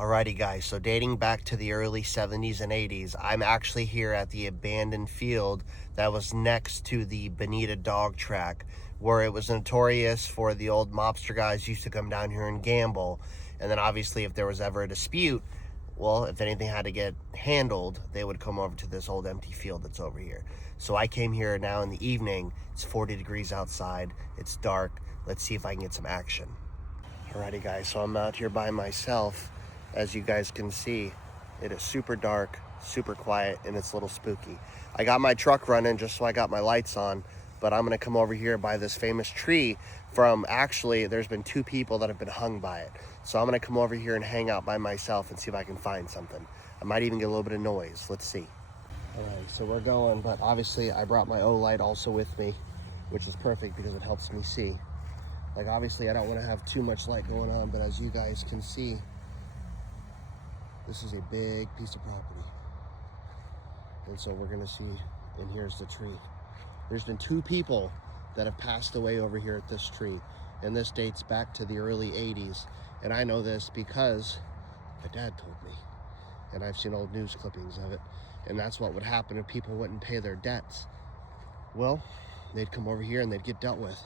Alrighty guys, so dating back to the early 70s and 80s, I'm actually here at the abandoned field that was next to the Bonita dog track, where it was notorious for the old mobster guys used to come down here and gamble. And then obviously if there was ever a dispute, well, if anything had to get handled, they would come over to this old empty field that's over here. So I came here now in the evening. It's 40 degrees outside. It's dark. Let's see if I can get some action. Alrighty guys, so I'm out here by myself. As you guys can see, it is super dark, super quiet, and it's a little spooky. I got my truck running just so I got my lights on, but I'm gonna come over here by this famous tree from, actually, there's been 2 people that have been hung by it. So I'm gonna come over here and hang out by myself and see if I can find something. I might even get a little bit of noise. Let's see. All right, so we're going, but obviously I brought my O-light also with me, which is perfect because it helps me see. Like, obviously I don't want to have too much light going on, but as you guys can see, this is a big piece of property. And so we're gonna see, and here's the tree. There's been 2 people that have passed away over here at this tree. And this dates back to the early 80s. And I know this because my dad told me. And I've seen old news clippings of it. And that's what would happen if people wouldn't pay their debts. Well, they'd come over here and they'd get dealt with.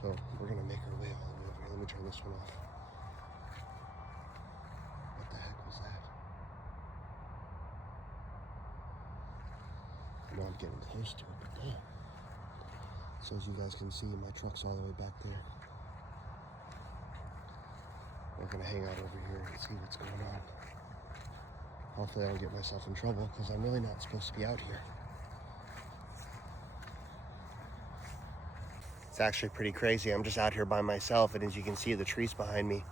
So we're gonna make our way all the way over here. Let me turn this one off. What the heck was that? I know I'm getting close to it, but damn. So as you guys can see, my truck's all the way back there. We're gonna hang out over here and see what's going on. Hopefully I don't get myself in trouble because I'm really not supposed to be out here. It's actually pretty crazy. I'm just out here by myself, and as you can see, the trees behind me,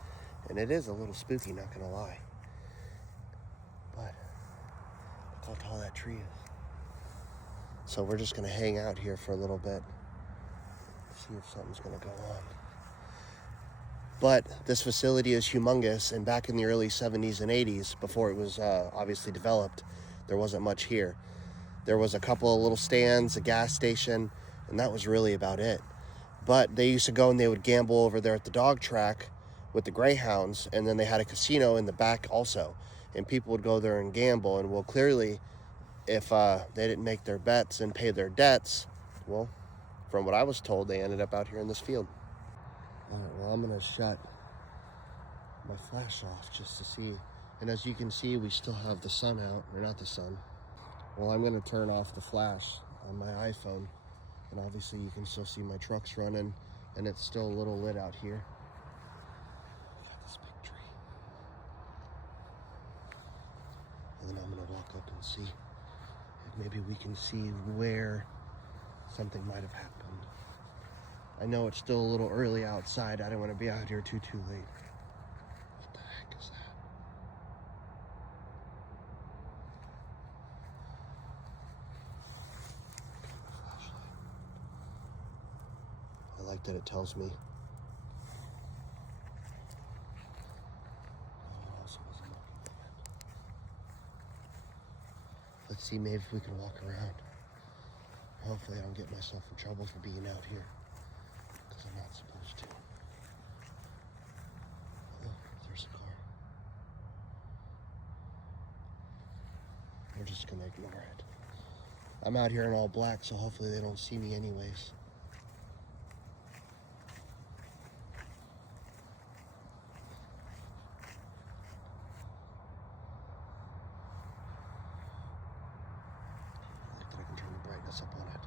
and it is a little spooky, not gonna lie. But look how tall that tree is. So we're just gonna hang out here for a little bit, see if something's gonna go on. But this facility is humongous, and back in the early 70s and 80s, before it was obviously developed, there wasn't much here. There was a couple of little stands, a gas station, and that was really about it. But they used to go and they would gamble over there at the dog track with the greyhounds, and then they had a casino in the back also. And people would go there and gamble, and well, clearly, if they didn't make their bets and pay their debts, well, from what I was told, they ended up out here in this field. All right, well, I'm gonna shut my flash off just to see. And as you can see, we still have the sun out, or not the sun. Well, I'm gonna turn off the flash on my iPhone. And obviously you can still see my trucks running, and it's still a little lit out here. We got this big tree. And then I'm gonna walk up and see if maybe we can see where something might have happened. I know it's still a little early outside. I don't want to be out here too late. What the heck is that? I like that it tells me. Let's see, maybe if we can walk around. Hopefully I don't get myself in trouble for being out here, because I'm not supposed to. Oh, there's a car. We're just gonna ignore it. I'm out here in all black, so hopefully they don't see me anyways. I like that I can turn the brightness up on it.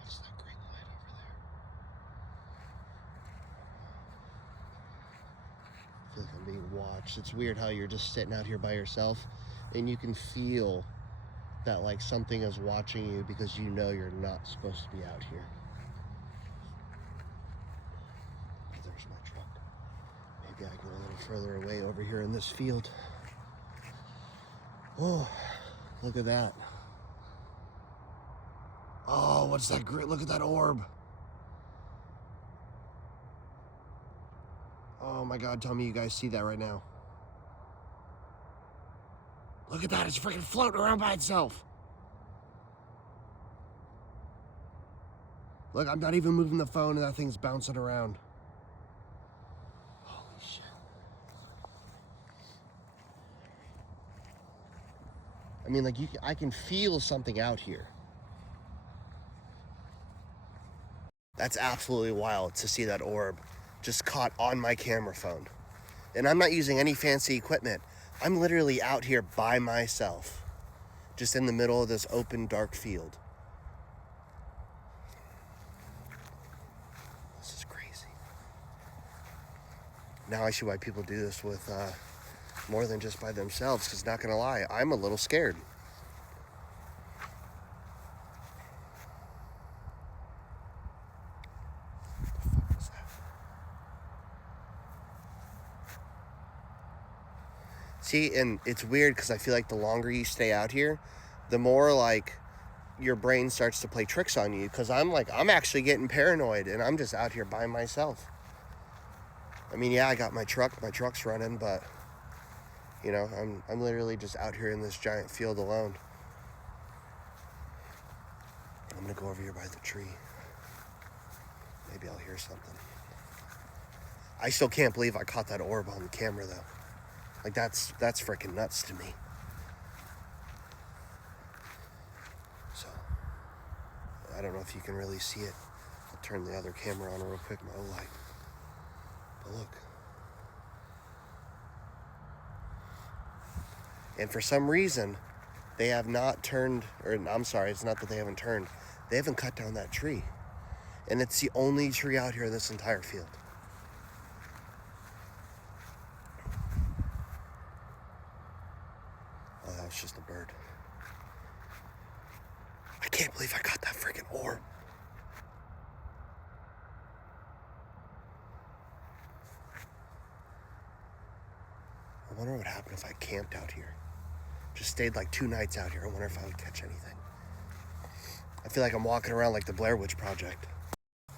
What's that green light over there? I feel like I'm being watched. It's weird how you're just sitting out here by yourself and you can feel that like something is watching you because you know you're not supposed to be out here. Oh, there's my truck. Maybe I go a little further away over here in this field. Oh, look at that. Oh, what's that great? Look at that orb. Oh my God, tell me you guys see that right now. Look at that, it's freaking floating around by itself. Look, I'm not even moving the phone and that thing's bouncing around. Holy shit. I mean, like, I can feel something out here. That's absolutely wild to see that orb just caught on my camera phone. And I'm not using any fancy equipment. I'm literally out here by myself, just in the middle of this open, dark field. This is crazy. Now I see why people do this with more than just by themselves, because not gonna lie, I'm a little scared. See, and it's weird because I feel like the longer you stay out here, the more like your brain starts to play tricks on you, because I'm actually getting paranoid and I'm just out here by myself. I mean, yeah, I got my truck's running, but you know, I'm literally just out here in this giant field alone. I'm gonna go over here by the tree. Maybe I'll hear something. I still can't believe I caught that orb on the camera though. Like, that's freaking nuts to me. So, I don't know if you can really see it. I'll turn the other camera on real quick, my light. But look. And for some reason, they have not turned, or I'm sorry, it's not that they haven't turned. They haven't cut down that tree. And it's the only tree out here in this entire field. Oh, that was just a bird. I can't believe I got that freaking orb. I wonder what would happen if I camped out here. Just stayed like 2 nights out here. I wonder if I would catch anything. I feel like I'm walking around like the Blair Witch Project.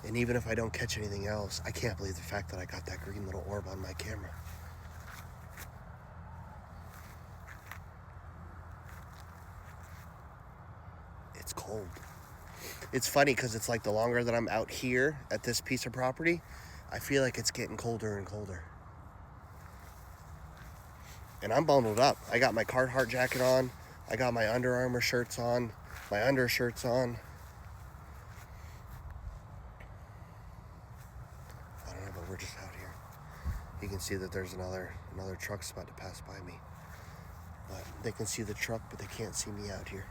And even if I don't catch anything else, I can't believe the fact that I got that green little orb on my camera. It's cold. It's funny because it's like the longer that I'm out here at this piece of property, I feel like it's getting colder and colder. And I'm bundled up. I got my Carhartt jacket on. I got my Under Armour shirts on. My undershirts on. I don't know, but we're just out here. You can see that there's another truck's about to pass by me. But they can see the truck, but they can't see me out here.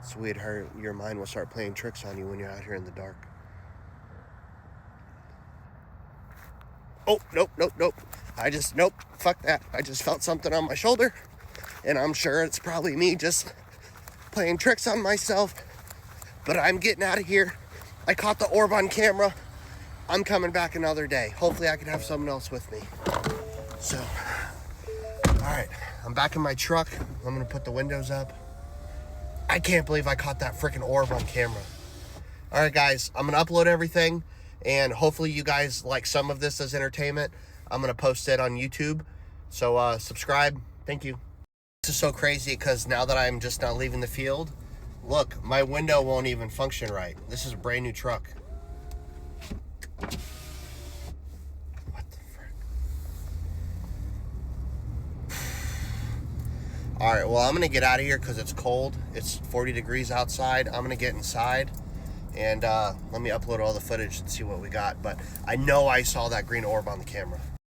It's weird how your mind will start playing tricks on you when you're out here in the dark. Oh, nope. Nope, fuck that. I just felt something on my shoulder, and I'm sure it's probably me just playing tricks on myself, but I'm getting out of here. I caught the orb on camera. I'm coming back another day. Hopefully I can have someone else with me. So, all right, I'm back in my truck. I'm gonna put the windows up. I can't believe I caught that freaking orb on camera. All right, guys, I'm gonna upload everything, and hopefully you guys like some of this as entertainment. I'm gonna post it on YouTube, so subscribe. Thank you. This is so crazy because now that I'm just not leaving the field, look, my window won't even function right. This is a brand new truck. What the frick? All right, well, I'm gonna get out of here because it's cold. It's 40 degrees outside. I'm gonna get inside and let me upload all the footage and see what we got. But I know I saw that green orb on the camera.